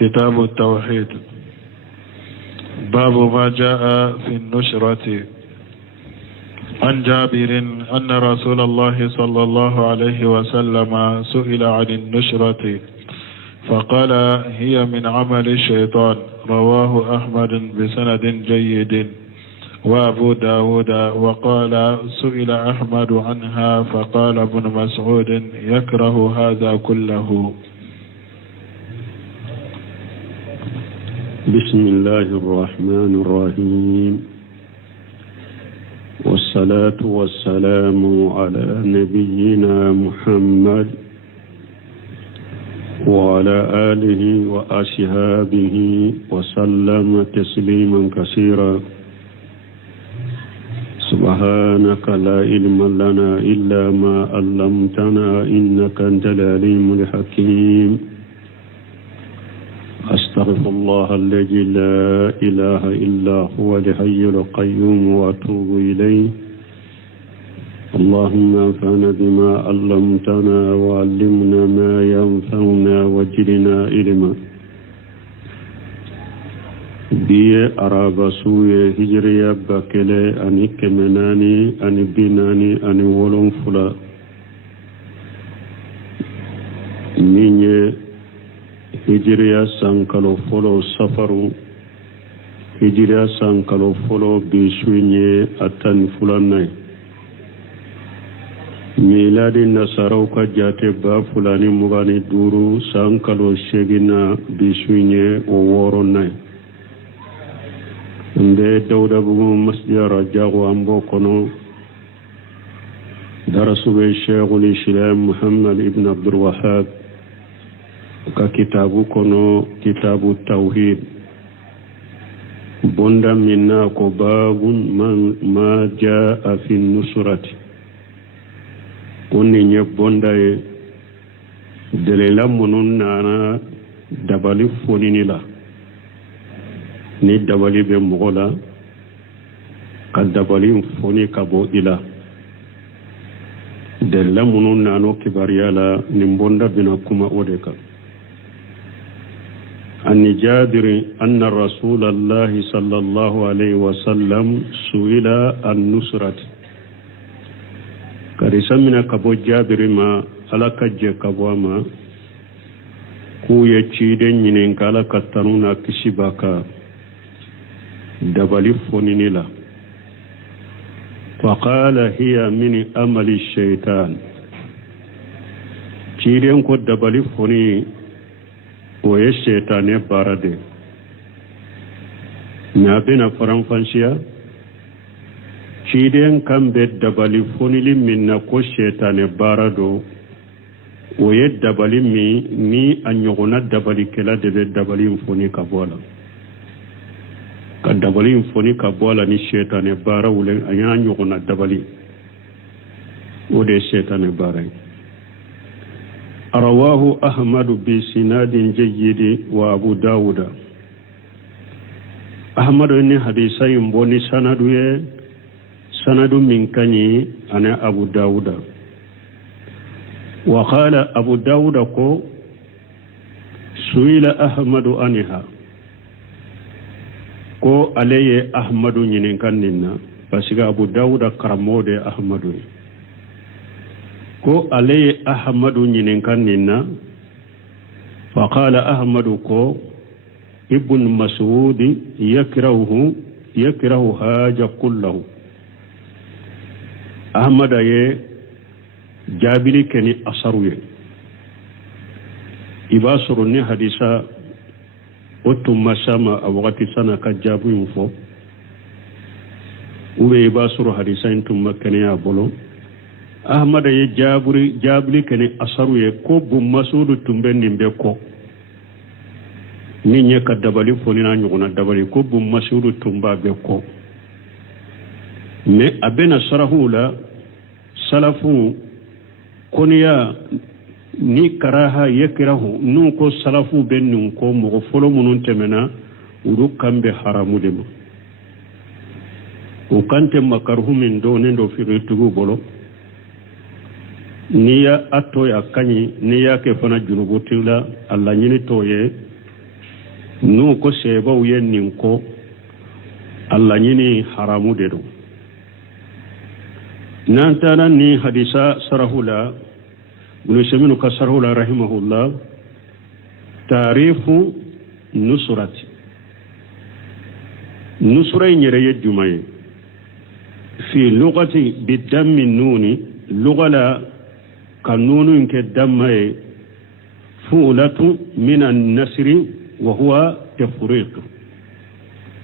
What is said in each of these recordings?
كتاب التوحيد. باب ما جاء في النشرة. عن جابر أن رسول الله صلى الله عليه وسلم سئل عن النشرة فقال هي من عمل الشيطان. رواه أحمد بسند جيد وأبو داود. وقال سئل أحمد عنها فقال ابن مسعود يكره هذا كله. بسم الله الرحمن الرحيم، والصلاة والسلام على نبينا محمد وعلى آله وأصحابه وسلم تسليما كثيرا. سبحانك لا علم لنا إلا ما علمتنا إنك أنت العليم الحكيم. أستغفر الله الذي لا إله إلا هو الحي القيوم وأتوب إليه. اللهم انفعنا بما علمتنا وعلمنا ما ينفعنا وزدنا علما. biye araba suye hijriya bakele ani kemenani ani binani ani wolon fula minye hijriya sankalo folo safaru hijriya sankalo folo bisuye atani fulanai miladi nasaraw ka jate ba fulani mugani duru sankalo shegina bisuye o woro nai nde dawda bugu masjid rajagu ambo kono darasube sheikhul islam muhammad ibn abdul wahhab ka kitabu kono kitabu tawhid bonda minna ko babun ma jaa fi nusrati onni nye bonda e delela munun nana dabali fonini la ni dabali be mogola ka dabali foni ka bo ila delela munun nano kibariyala ni bonda bina kuma odeka. عن جابر أن رسول الله صلى الله عليه وسلم سئل عن نصرة. كرسمنا كبو جابر ما على كج كبوما كوي تشيدن ينين كالا كتنونا كشباكا دبالي فونينيلا فقال هي من أمل الشيطان. تشيدن كو دبالي فوني oye shetane barade na bena faranfansiya ciden kambe dabali fonili minna ko shetane barado oye dabali mi anyogona dabali kela debe dabali foni kabola ka dabali foni kabola ni shetane bara wulen anya anyogona dabali ode shetane barai. رواه أحمد بسناد جيد وأبو داود. أحمد إن حديثين بني سند من كني أنا أبو داود. وقال أبو داود كو سئل أحمد عنها كو عليه أحمد ينكننا بس أبو داود كرمود أحمد ko alay ahmadu nyinen kannina faqala ahmadu ko ibn mas'ud yakrahu haja kullahu. ahmada ye jabili keni asaruye ibasuru ni hadisa otum masama awati sana ka jabu info ube ibasuru hadisa intum makani ya bolo ahmada ye jabuli kene asaru ye ko bu masudu tumbendi be ko ni nye ka dabali foni na nyuguna dabali ko bu masudu tumba be ko me abena sarahula salafu koniya ni karaha yakrahu nun ko salafu bennu ko mo folo munun temena uru kambe haramu de mo o kante makarhu min do nendo fi tugu bolo niya atto ya kanyi niya ke fana junubu tila alla nyini toye nu ko sebaw yen nin ko Allah ñini haramu de do nantana ni hadisa sarahula ibn Seminu ka sarahula rahimahullah tarifu nusrati nusra ñere ye jumaye fi lugati bidammi nuni lugala kanunu ke dammaye fu'latu min an-nasri wa huwa tafriq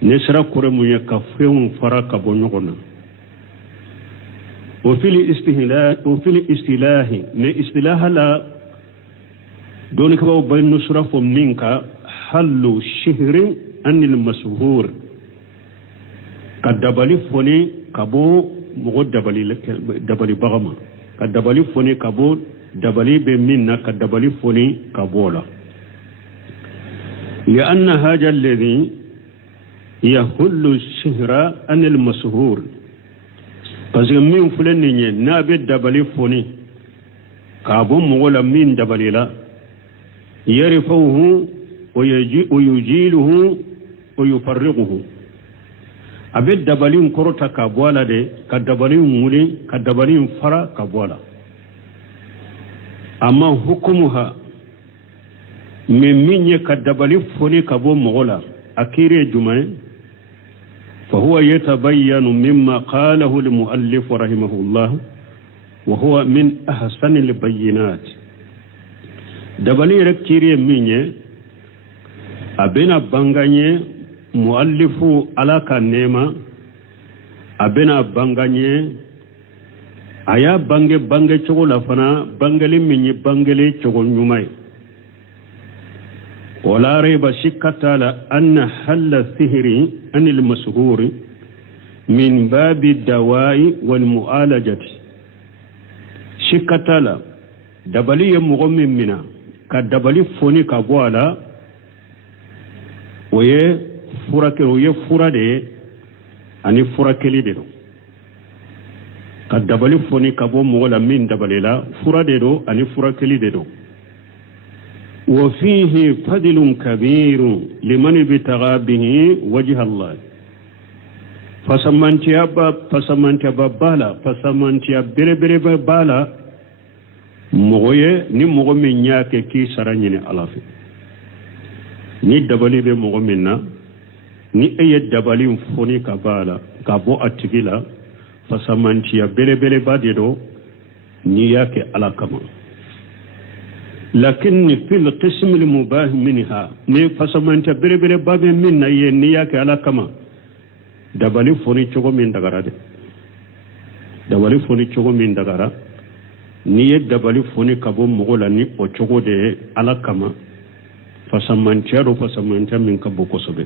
nesra kuremu yakafun faraka bonyogona وفي الاستلاح من استلاح لا دونك بين نصرف منك حل الشهر أن المسهور كدبالي فوني كابو مغد دبالي بغما كدبالي فوني كابو دبالي بمنا كدبالي فوني كابولا لأن هذا الذي يحل الشهر أن المسهور parce que min fulen ni nye na be dabali foni ka bo mogola min dabali la yarifuhu wa yujiluhu wa yufarriquhu abe dabali korota ka boala de ka dabali muli ka dabali fara ka boala amma hukumuha min nye ka dabali foni ka bo mogola akire jumae فهو يتبين مما قاله المؤلف رحمه الله وهو من أحسن البينات دبلي ركيري ميني أبنا بانغاني مؤلف على كنيمة أبنا بانغاني أيا بانغي تشغل فنا بانغلي ميني بانغلي تشغل نيوماي ولا ريب شكة أن حل السهر عن المسهور من باب الدواء والمعالجة شكة دبلي مغمم منا كدبلي فوني كبوالا ويه فرادي أني فراكلي دو كدبلي فوني كبو مغلا من دبلي لا فرادي دو أني فراكلي دو وفيه فضل كبير لمن ابتغى به وجه الله فسمانتيا بالا فسمانتيا بربر بالا مغوية ني مغمين ياكي كي سرانيني علافي ني دبالي بي مغميننا ني اي دبالي فوني كبالا كابو اتغيلا فسمانتيا بربر باديدو ني ياكي على كما لكن في القسم المباه منها ني فسمانتيا بربر بابي مننا ينياكي على كما dabali foni cogo min dagara de dabali foni cogo min dagara ni ye dabali foni kabo mogo la ni o cogo de ala kama fasamantiya min kabo kosobe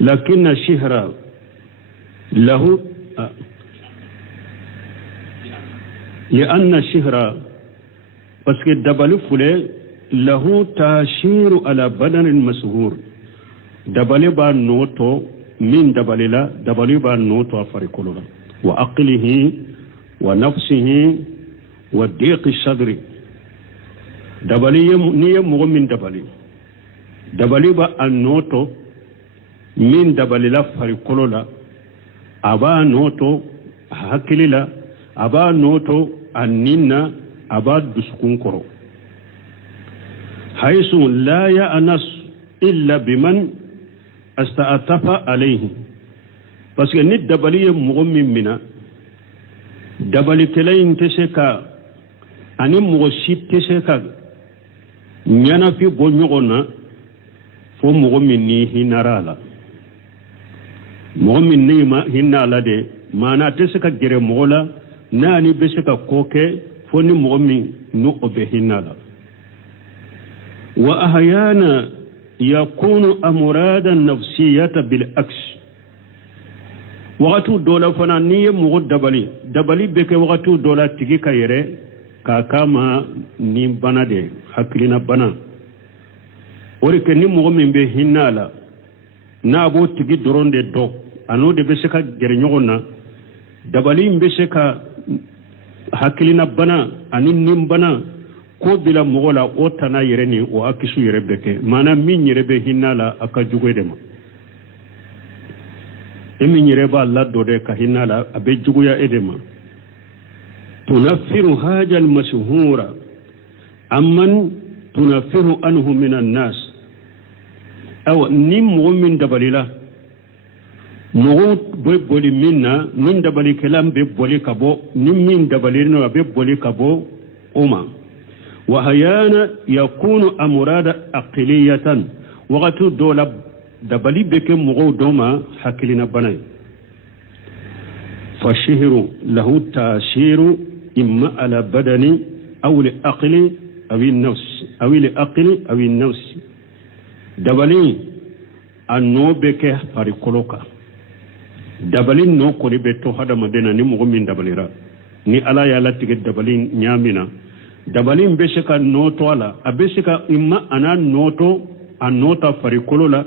lakinna shihra lahu لأن الشهر parce que dabali fule lahu tashiru ala badan mashur dabali ba noto من دبللا دبلي بان نوتو افريكولولا وعقله ونفسه وضيق الصدر دبلي ني مؤمن دبلي با النوتو من دبللا فريكولولا ابا نوتو حكللا ابا نوتو اننا ابا دسكونكرو حيث لا يأنس الا بمن استأتفى عليه parce que ni dabali mugo min mina dabali kelayin teseka ani mugo shi teseka nyana fi bo nyogona fo mugo min ni hinarala mugo min ni ma hinala de mana teseka gere mugo la nani beseka koke fo ni mugo min no obe hinala wa ahyana يكون أمراض النفسية بالعكس وقتو دولا فنانية مغد دبالي بك وقتو دولا تيجي كايري كاكاما نيم بنا دي حكلنا بنا ولكن نيم مغمين بهنا لا نابو تيجي درون دي دو أنو دي بسكا جرنيونا دبالي بسكا حكلنا بنا أني نيم بنا ko bila mogo la o tana yɛrɛ ni o akisu yɛrɛ bɛ kɛ maana min yɛrɛ bɛ hinna la a ka jugu de ma e min yɛrɛ b'a ladɔ dɛ ka hinna la a bɛ juguya e de ma tunafiru haja almashhura amman tunafiru anhu min annas aw ni mogo min dabalila mogo bɛ boli min na min dabalikɛla bɛ boli ka bɔ ni min dabalina a bɛ boli ka bɔ o ma وأحيانا يكون أمراض عقلية وقت دولة دبلي بك مغو دوما حكلنا بناي فالشهر له تأثير إما على بدن أو لأقل أو النفس أو لأقل أو النفس دبلي أنو بك فاريكولوكا دبلي نو كوري بتو هذا مدينة نمغو من دبلي را ni ala ya latige debali nyamina dabalin be se ka noto ala a be se ka imma ana noto a nota farikolo la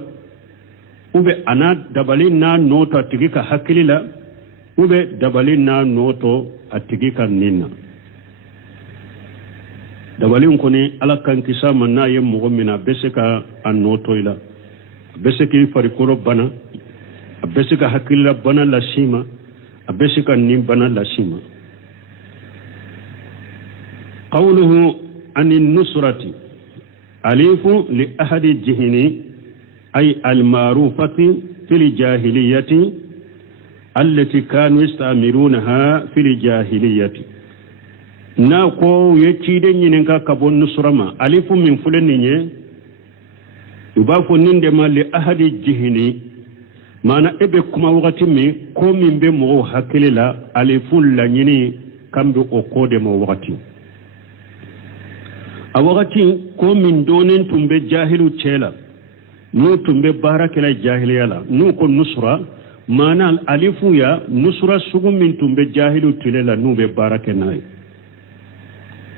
ube ana dabalin na noto a tigi ka hakili la ube dabalin na noto a tigi ka ninna dabalin koni ala kan kisa manna ye mogo mina be se ka a noto ila a be se ki farikolo bana a be se ka hakili la bana la sima a be se ka nin bana la sima قوله عن النصرة أليف لأحد الجهن أي المعروفة في الجاهلية التي كانوا يستعملونها في الجاهلية ناكو يتشيدن ينكا كابون نصرما أليف من فلنية يبافو نندما لأحد الجهن مانا إبه كما وغتمي كومين بمغو حكيلي لا أليف لنيني كم بي أقود مو وغتي a wakati ko min donen tumbe jahilu cela nu tumbe barakela jahiliya la nu ko nusra mana alifu ya nusra sugu min tumbe jahilu tilela nu be barake nay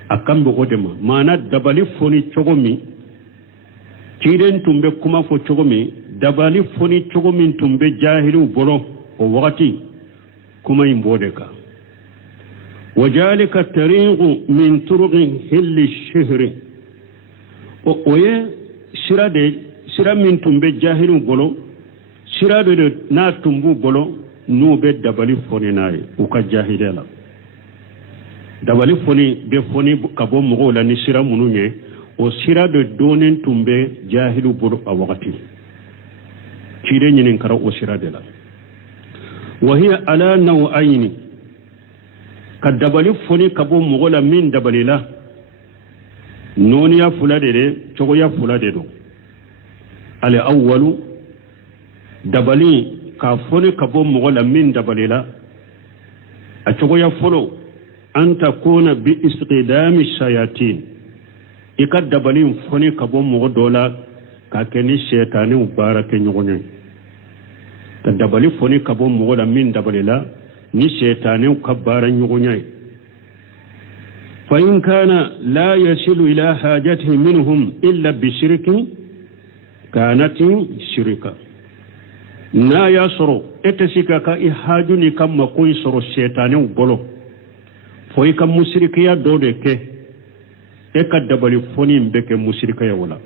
akambe odema mana dabali foni chogomi tiden tumbe kuma fo chogomi dabali foni chogomi tumbe jahilu bolo o wakati kuma imbodeka وذلك الطريق من طرق حل الشهر ويه سرا من تنبي جاهل بولو سرا نا تنبو بولو نو بي دبالي فوني ناي وكا جاهل لا دبالي فوني بي فوني كابو مغولا ني سرا منو ني او سرا دونن تنبي جاهل بولو اوقتي تيدي ني نكرا او سرا دلا وهي على نوعين ka dabali foni kabo mogola min dabalila noniya fula de cogoya fula de do al awwalu dabali ka foni kabo mogola min dabalila a cogoya folo an takuna bi istidami shayatin ika dabali foni kabo mogo dola ka keni shaytani barake nyogonye ka dabali foni kabo mogola min dabalila ni shaytanin kabbaran yugunyai fa in kana la yasilu ila hajatihi minhum illa bi shirki kanat shirka na yasro etesika ka ihajuni kamma koy soro shaytanin bolo foy kam musrikiya dode ke e ka dabali foni mbeke musrikiya wala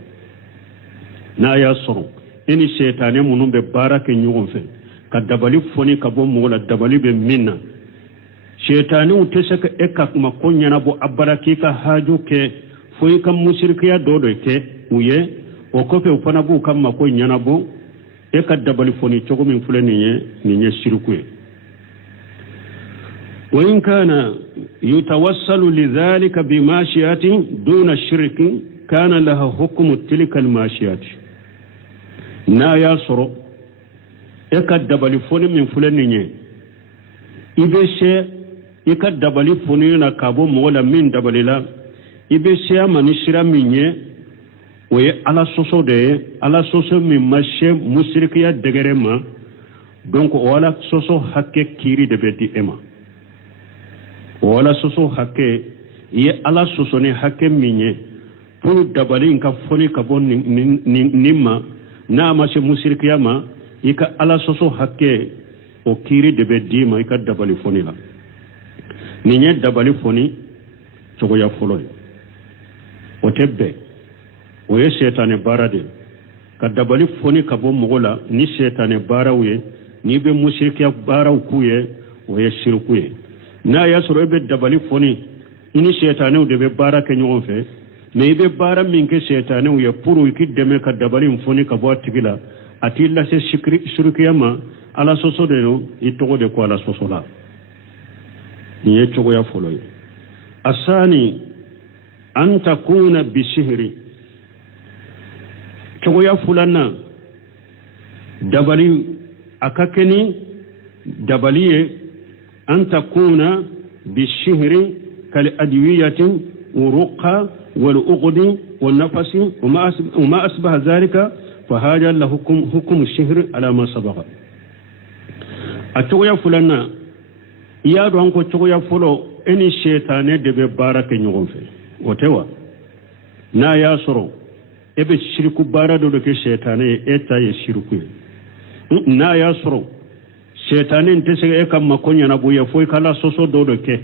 na yasro eni shaytanin munum be barake nyugun fe ka dabali foni ka bo mola dabali be minna shaytani utese ka eka kuma konya bo abaraki ka haju ke foi kam musrikiya dodo ke uye o ko fe fana bu kam ma konya na bo eka dabali foni chogo min fulani nye shirku wa in kana yutawassalu lidhalika bimashiyati duna shirki kana laha hukmu tilka almashiyati na ya soro eka dabali foni min fulani nye ibeshe eka dabali foni na kabo mola min dabalila ibeshe amanishira minye oye ala soso min mashe musrikiya degerema donc wala soso hakke kiri de beti ema wala soso hakke ye ala soso ne hakke minye pour dabali nka foni kabo nimma na mashe musrikiya ma ika ala soso hakke o kiri de be dima ika dabali foni la ninye dabali foni chogo ya folo o tebbe o ye shetane bara de ka dabali foni ka bo mogo la ni shetane baraw ye ni be musirikiya baraw ku ye o ye shirku ye n'a y'a sɔrɔ e be dabali foni i ni setanew de be baara kɛ ɲɔgɔn fɛ mais i be baara min kɛ setanew ye pour i k'i dɛmɛ ka dabali foni ka bɔ a tigi la a t'i lase shirkiya ma ala sɔsɔ de do i tɔgɔ de ko ala sɔsɔ la nin ye cogoya fɔlɔ ye asani an takuna bisihiri cogoya filanan dabali a ka kɛ ni dabali ye an takuna bisihiri كالأدوية والرقى والأغد والنفس وما أسبه ذلك فهذا له حكم الشهر على ما سبق التويا فلنا يادو أنكو التويا فلو أني الشيطان دبي بارك نغنفي وتوا نا ياسرو ebe shirku bara do ke shaytane eta ye shirku na yasro shaytane ntese e kam makonya na buya foi kala soso do ke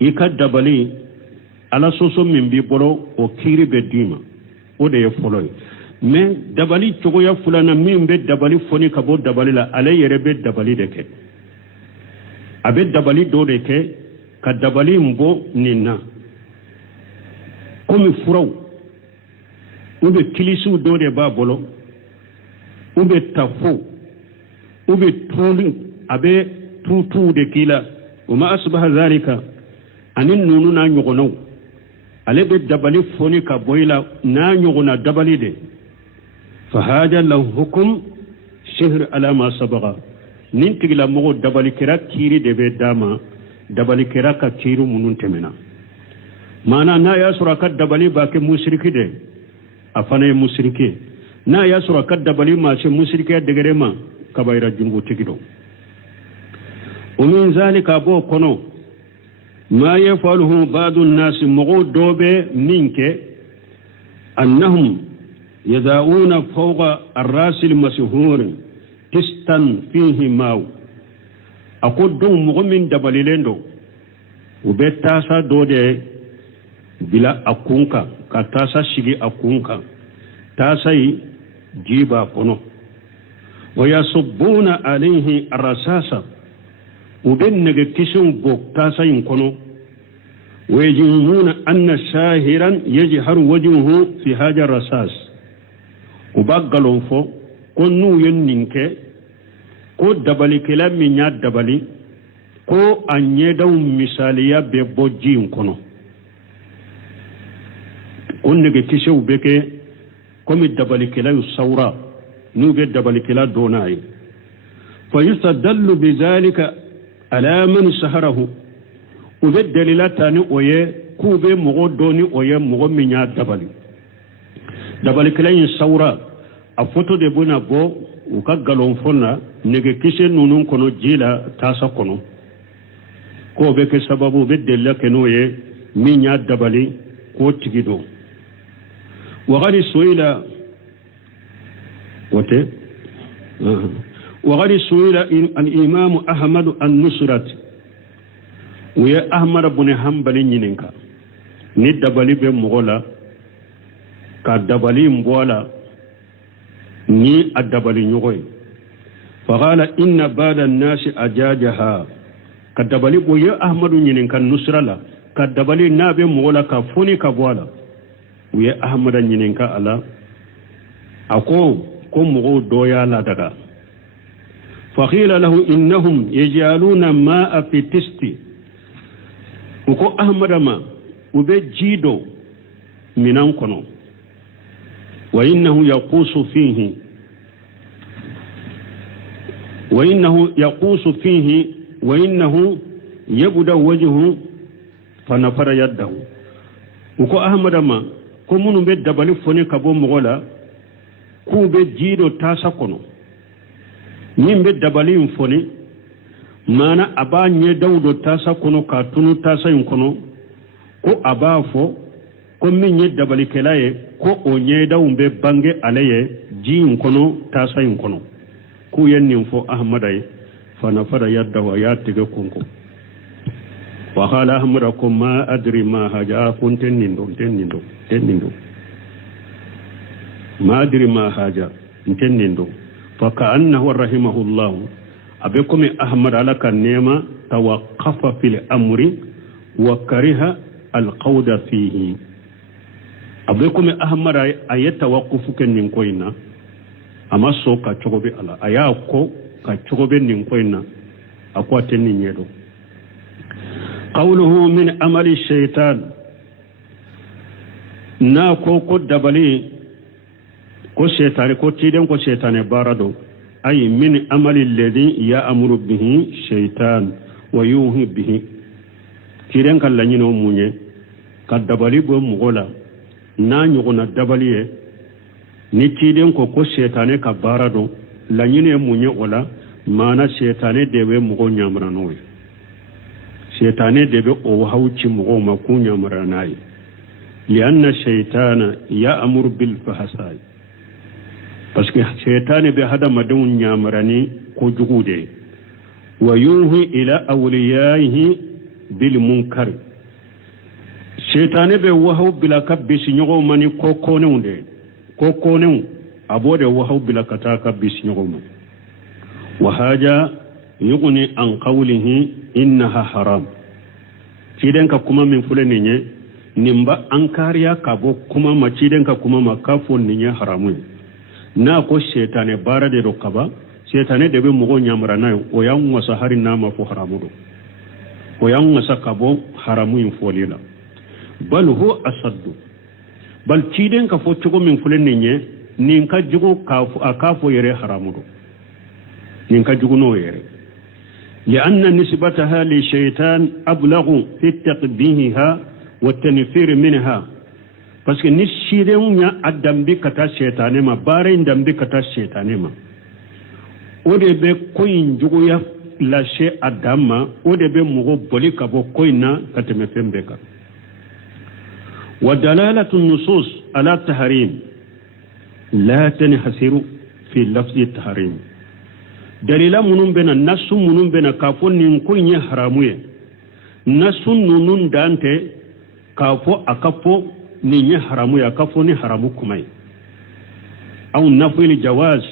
i ka dabali ala soso min b'i bolo o kiiri bɛ d'i ma o de ye fɔlɔ ye mais dabali cogoya filanan min bɛ dabali foni ka bɔ dabali la ale yɛrɛ bɛ dabali de kɛ a bɛ dabali dɔ de kɛ ka dabali in bɔ nin na komi furaw ou bien kilisiw dɔ de b'a bolo ou bien tafo ou bien tuli a bɛ tutu de k'i la o ma asbaha zalika ani nunu na ɲɔgɔnnaw ale bɛ dabali foni ka bɔ i la n'a ɲɔgɔnna dabali de fa hada lahu hukum sihr ala ma sabaga nin tigilamɔgɔ dabalikɛra kiiri de bɛ d'a ma dabalikɛra ka kiiri minnu tɛmɛna maana n'a y'a sɔrɔ a ka dabali b'a kɛ musiriki de a fana ye musiriki n'a y'a sɔrɔ a ka dabali ma se musirikiya degere ma kabayira jungutigi don o min zalika a b'o kɔnɔ ما يفعله بعض الناس مغو دوبه منك أنهم يدعون فوق الراس المسهور تستن فيه ماو أقول دون مغمين دباليلين دو وبتاسا دودة بلا أكونكا كتاسا شيجي أكونكا تاسا جيبا كونو ويصبون عليه الرصاصة وبنك كسون بوك تاسا ينكونو ويجنون أن شاهرا يجهر وجهه في هذا الرصاص وبقلون فو كنو يننك كو دبالي كلام من ياد دبالي كو أنيدو مثاليا ببوجي ينكونو كنك كسو بك كم دبالي كلام الصورة نوبي دبالي كلام دوناي فيستدل بذلك على من سهره وبالدليلاتاني اويه كوبي مغو دوني اويه مغو مينيا دبالي كلاين سورا افوتو دي بونا بو وكا غالون فونا نيغي كيسي نونون كونو جيلا تاسا كونو كوبي كي سببو بالدليل كنويه مينيا دبالي كو تيغيدو وغادي سويلا وتي وغادي سئل الإمام أحمد النصرة ويا أحمد بن حنبل نينكا ندبالي بمغولا كدبالي مغولا ني الدبالي نيوغوي فقال إن بعض الناس أجاجها كدبالي ويا أحمد نينكا النصرة لا كدبالي نابي مغولا كفوني كبوالا ويا أحمد نينكا على أكو كم مغو دويا لا دغا فقيل له إنهم يجعلون ماء في تستي وكو أحمد ما وبجيدو من أنكنو وإنه يقوس فيه وإنه يبدأ وجهه فنفر يده وكو أحمد ما كمون بدبالي فوني كبو مغولا كو بجيدو تاسا كنو min be dabali in foni mana aba nye dawdo tasa kono ka tunu tasa in kono ko aba fo ko min nye dabali kelaye ko o nye dawumbe bange alaye ji in kono tasa in kono ku yenni fo ahmadai fa na fara yadda wa ya tiga kunko wa qala ahmadakum ma adri ma haja kun tennindo ma adri ma haja tennindo fa ka'annahu rahimahullah abekum ahmad alaka nema tawaqqafa fil amri wa kariha al qawda fihi abekum ahmad ayata waqufu kenin koina ama so ka chogobe ala aya ko ka chogobe nin koina akwa tenni nyedo qawluhu min amali shaytan na ko dabali ko shaytan ko tiden ko shaytan barado ay min amali alladhi ya'muru bihi shaytan wa yuhi bihi tiden kala nyino munye ka dabali bo mugola na nyugona dabaliye ni tiden ko shaytan ka barado la nyine munye wala mana shaytan dewe mugo nyamranoy shaytan debe o hawci mugo ma ku nyamranay lianna shaytana ya'muru bil fahsai parce que shaytan be hada madun nyamrani ko jugude wa yuhi ila awliyaihi bil munkar shaytan be wahaw bila kabisi nyogo mani ko koneu abode wahaw bila kataka bis nyogo mani wa haja yughni an qawlihi innaha haram ciden ka kuma min fulani nye nimba an kariya ka bo kuma ma ciden ka kuma ma kafo ninya haramu na ko shaytane bara de do kaba shaytane de be mugo nyamra na o yan wasa hari na ma fu haramu do o yan wasa ka bo haramu in folila bal hu asaddu bal ciden ka fo chugo min fulani nye nin ka jugo ka akafo yere haramu do nin ka jugo no yere لأن نسبتها للشيطان أبلغ في تقبيهها والتنفير منها parce que ni shirenu ya adam bi kata shaytane ma bare ndam bi kata shaytane ma ode be koyin jugo ya lashe adama ode be mugo boli kabo koyna kateme fembe ka wa dalalatu nusus ala tahrim la tanhasiru fi lafzi tahrim dalila munun bena nasu munun bena kafo nin kunye haramuye nasu nunun dante kafo akapo ninye haramuye akafo ni haramu kumai au nafili jawaz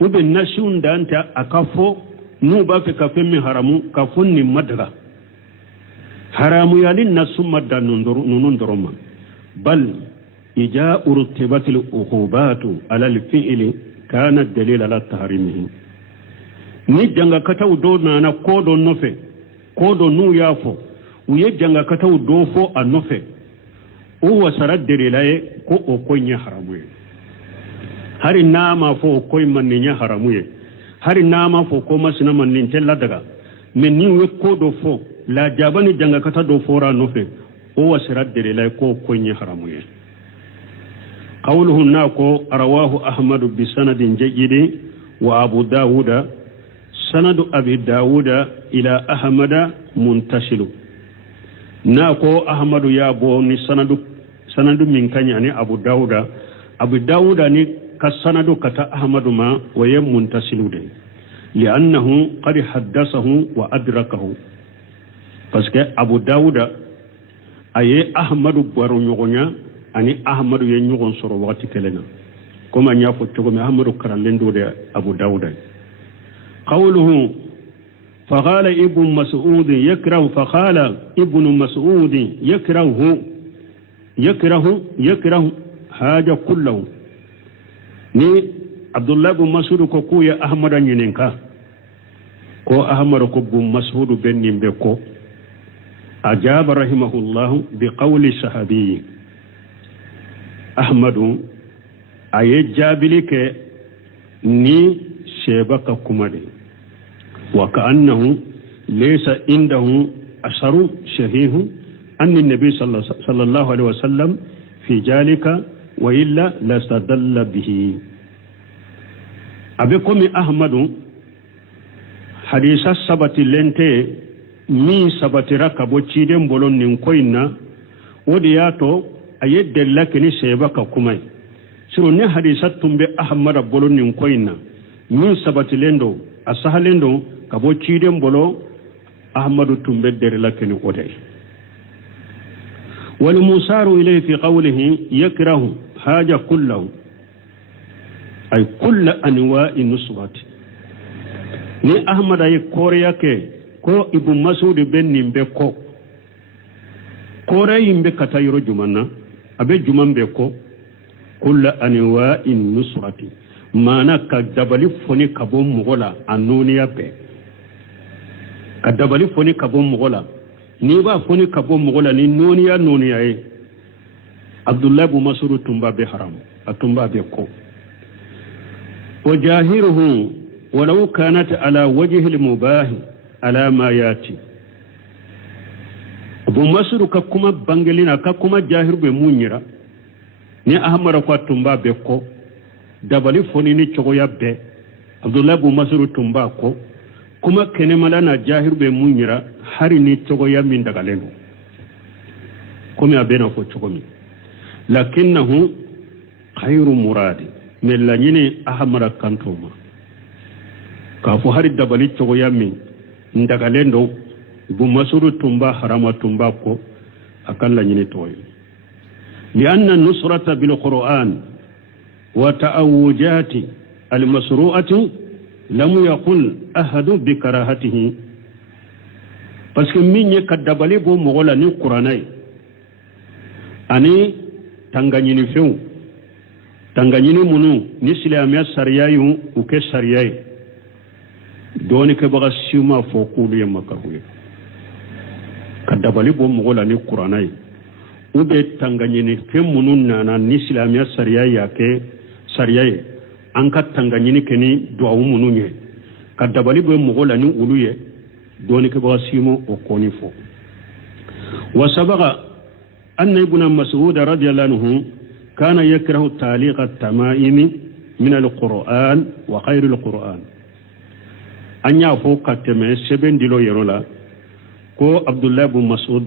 ube nasu dante akafo nuba fe kafe mi haramu kafo ni madra haramu yali nasu madda nunun doroma bal ija urtibatil uqubatu ala alfi'li kana dalil ala tahrimihi ni janga kataw do nana kodo nofe kodo nu yafo uye janga kataw do fo a nofe o wasara derilaye ko o konya haramuye hari nama fo o koy manninya haramuye hari nama fo ko masina mannin tella daga men ni we kodo fo la jabani janga kata do fora nofe o wasara derilaye ko konya haramuye qawluhu nako rawahu ahmad bi sanadin jayyid wa abu dawuda سند أبي داود إلى أحمد منتشل ناكو أحمد يابوني سند من كان يعني أبو داود ني كسند كتا أحمد ما ويم منتشل دي لأنه قد حدثه وأدركه parce أبو داود أي أحمد بارو نيغونيا أني أحمد ينيغون سورو وقت كلنا كما نيافو تشوغو أحمد كرالندو دي أبو داود قوله فقال ابن مسعود يكره فقال ابن مسعود يكره هذا كله ني عبد الله بن مسعود كو يا احمد نينكا كو احمد كو بن مسعود بن نيمبكو اجاب رحمه الله بقول الصحابي احمد اي جابلك ني شيبك كمدي وكأنه ليس عنده أثر شهيه أن النبي صلى الله عليه وسلم في ذلك وإلا لاستدل به أبيكم أحمد حديث سبت لنتي مي سبت ركبو تشيدن بولون نكوينا ودياتو أيد لكني سيبك كمي سروني حديثات تنبي أحمد بولون نكوينا min sabati lendo a sahalendo kabo ciden bolo ahmadu tumbe derla keni ode wal musaru ilayhi fi qawlihi yakrahu haja kullahu ay kull anwa'i nusrati ni ahmad ay kore yake ko ibn mas'ud ben nimbe ko kore yimbe katayro jumanna abe jumambe ko kull anwa'i nusrati mana ka dabali foni kabon mugola anoniya be ka dabali foni kabon mugola ni ba foni kabon mugola ni noniya e abdullah ibn mas'ud tumba be haram atumba be ko wajahiruhu walau kanat ala wajhi al-mubah ala ma yati abu mas'ud ka kuma bangelina ka kuma jahir be munyira ni ahmara ko tumba be ko dabali foni ni cogoya be abdullah ibn mas'ud tumba ko kuma kene malana jahir be munyira hari ni cogoya min daga leno komi abena ko cogomi lakinnahu khairu muradi mella nyini ahmara kantoma ka fu hari dabali cogoya min daga lendo ibn mas'ud tumba harama tumba ko akalla nyini toy لأن النصرة بالقرآن وتأوجات المسروعة لم يقل أحد بكراهته parce que min ye kadabali bo mogola ni qur'anai ani tanganyini few tanganyini munu ni silamiya sariyayu u ke sariyai doni ke baga siuma fo kulu ye makahuye kadabali bo mogola ni qur'anai ube tanganyini fe munu nana ni silamiya sariyai yake sariyaye an ka tanganyini keni duawu munu nye ka dabali bo mogola ni ulu ye doni ke baga simo o koni fo wa sabaga anna ibn mas'ud radiyallahu anhu kana yakrahu taliq at-tamaim min al-Qur'an wa ghayr al-Qur'an anya fo kateme sebendilo yerola ko abdullah ibn mas'ud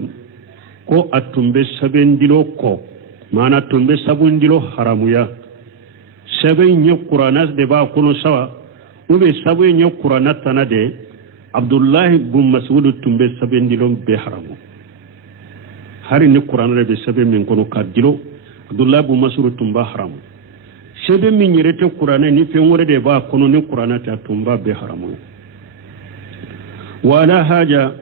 ko atumbe sebendilo ko mana tumbe sabundilo haramuya sebe nye qur'ana de ba kono sawa ube sebe nye qur'ana tanade abdullah ibn mas'ud tumbe sabendilo be haramu hari ni qur'ana be sebe min kono kadilo abdullah ibn mas'ud tumba haramu sebe min yirete qur'ana ni fe ngore de ba kono ni qur'ana ta tumba be haramu wala haja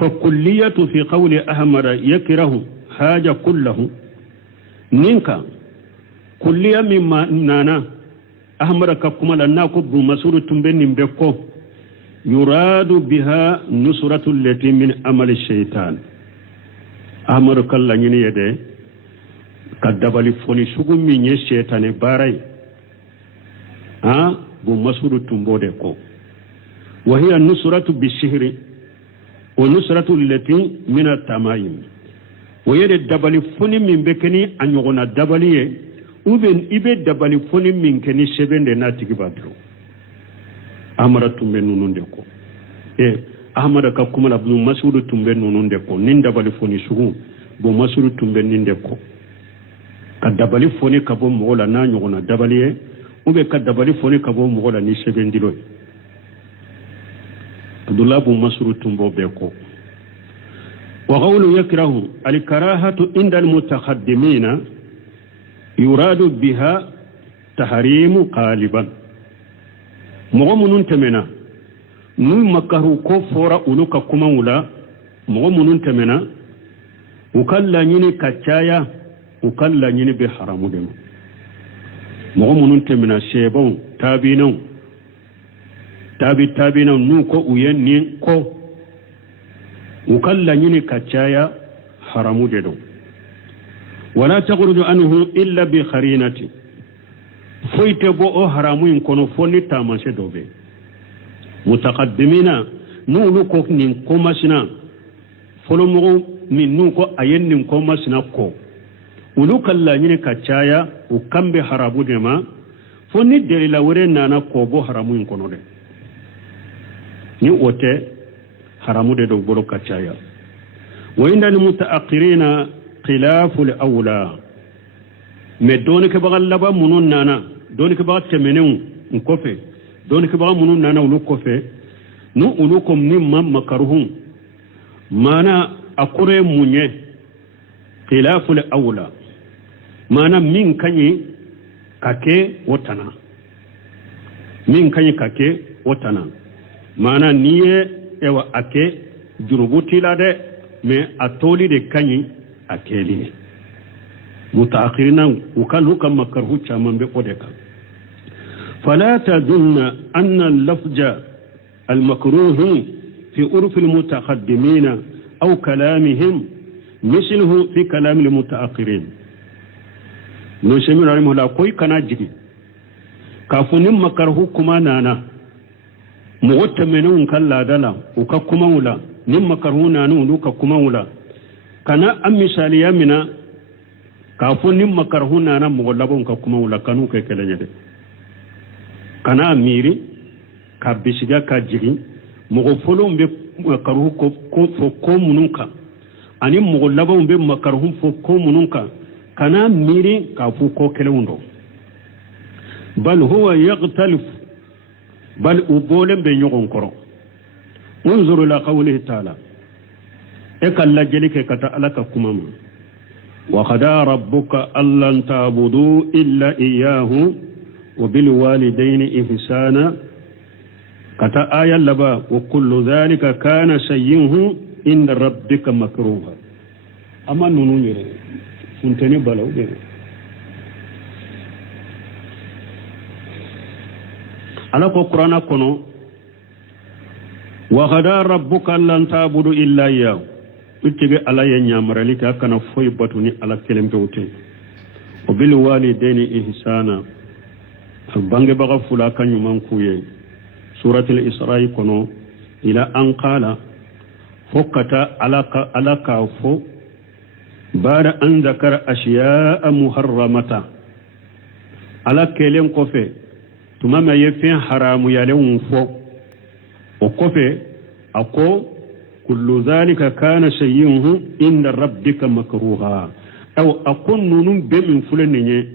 فكلية في قول أحمد يكره حاجة كله نينكا كلية مما نانا أحمد ككما لناكو بمسور تنبين بكو يراد بها نصرة التي من عمل الشيطان أحمد كلا ينيدي كدبالي فوني شغل من الشيطان باراي بمسور تنبودكو وهي النصرة بالشهر ونصرة التي من التمايم ويد الدبل فني من بكني أن يغنى الدبلية وبين إبه الدبل فني من كني شبين لناتك بادرو أمر تنبين نون ديكو أمر ككمل ابن مسعود تنبين نون ديكو نين دبل فني شغو بو مسعود تنبين نين ديكو كدبل فني كبو مغولا نا يغنى الدبلية وبين كدبل فني كبو مغولا ني شبين دلوي عبد الله بن مسعود تنبو بيكو وقول يكره الكراهة عند المتقدمين يراد بها تحريم قالبا مغمون تمنا نو مكرو كفورا أولوكا كمولا مغمون تمنا وكلا نيني كتايا وكلا نيني بحرام دم مغمون تمنا شيبون تابينون tabi nuko uyen ni ko ukalla nyini kachaya haramu dedo wala takhruju anhu illa bi kharinati foyte bo o haramu in kono fonni tamase dobe mutaqaddimina nulu ko nin ko masina folomo min nuko ayen nin ko masina ko ulukalla nyini kachaya ukambe harabu dema fonni delila wore nana ko bo haramu in kono de ni ote haramu de do bolo kacaya wa inda mutaaqirina khilafu al-awla me doni ke bagal laba munun nana doni ke bagal temenu nkofe doni ke bagal munun nana ulu kofe nu ulukum mimma makruhun mana akure munye khilaful awla mana min kanyi kake wotana min kanyi kake wotana mana niye ewa ake jurubuti la de me atoli de kanyi akeli mutaakhirina ukalu kam makruhu chaman be odeka فلا تظن أن اللفظ المكروه في عرف المتقدمين أو كلامهم مثله في كلام المتأخرين نسمي رحمه الله كوي كنا جدي كافون مكروه كما نانا مغتمنون كلا دلا وككما ولا نم مكروه نانو لوكا كما ولا كنا أم مثاليا منا كافون مكروه نانا مغلبون ككما ولا كانوا كلا جدي kana miri ka bisiga ka jigi mogo folon be makaruhu ko fo ko mununka ani mogo labon be makaruhu fo ko mununka kana miri ka fu ko kelewundo bal huwa yaghtalif bal ubolen be nyogon koro unzuru la qawlihi ta'ala ekalla jelike kata alaka kumama wa qada rabbuka allan ta'budu illa iyyahu وبالوالدين إحسانا كتا آية لبا وكل ذلك كان سيئه عند ربك مكروها أما نونو يرى فنتني بلاو يرى على القرآن كنو وغدا ربك لن تعبد إلا إياه اتبع على ينعمر لك كان فويبتني على كلمة توتي وبالوالدين إحسانا bange baga fula kan yuman kuye suratul isra'i kono ila an qala fokata alaka fo bada an zakara ashiya'a muharramata ala kelen kofe tumama yefen haramu yalen fo o kofe ako kullu zalika kana sayyuhu inda rabbika makruha aw akun nunum be min fulenye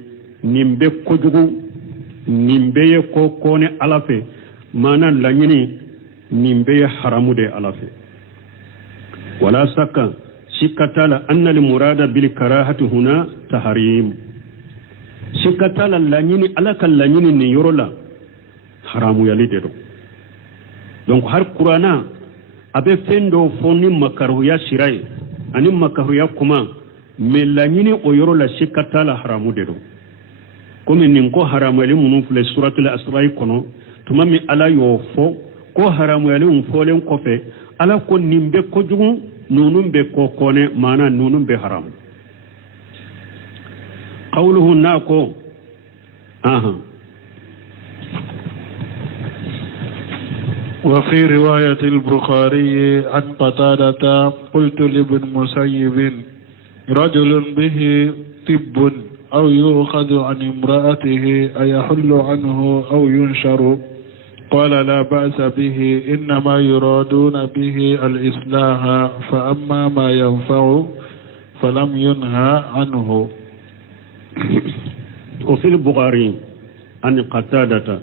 nimbe kojugo nimbeye ko kone alafe mana lanyini nimbeye haramu de alafe wala saka shikatala anna al murada bil karahati huna tahrim shikatala lanyini alaka lanyini ni yorola haramu yalide do donc har qur'ana abe fendo fonni makaru ya shirai ani makaru ya kuma me lanyini o yorola shikatala haramu de do komi nin ko haramu yali munun fule suratul asra'i kono tumami ala yo fo ko haramu yali un folen kofe ala ko nimbe ko jugu nunun be ko kone mana nunun be haram qawluhu nako وفي رواية البخاري عن قتادة قلت لابن مسيب رجل به طب أو يؤخذ عن امرأته أيحل عنه أو ينشر قال لا بأس به إنما يرادون به الإصلاح فأما ما ينفع فلم ينهى عنه. وفي البخاري عن قتادة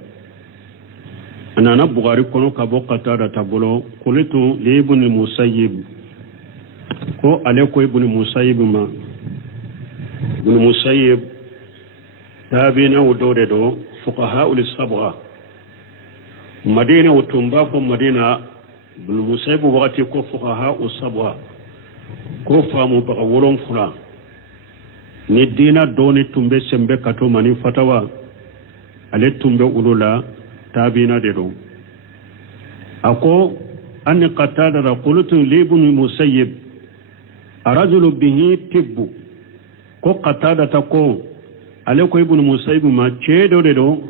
أنا البخاري كنو كبو قتادة بلو قلت لابن المسيب كو عليكو ابن المسيب ما ابن مسيب تابعين ودودو فقهاء السبعة مدينة وتنباف مدينة ابن مسيب وقتي كو فقهاء السبعة كو فامو بغولون فلا ندينا دوني تنبي سمبي كتو ماني فتوى علي تنبي أولولا تابعين دو أكو أني قتادة قلت لابن مسيب الرجل به تبو ko qatada ta ko ale ko ibn musayyib ma cedo de do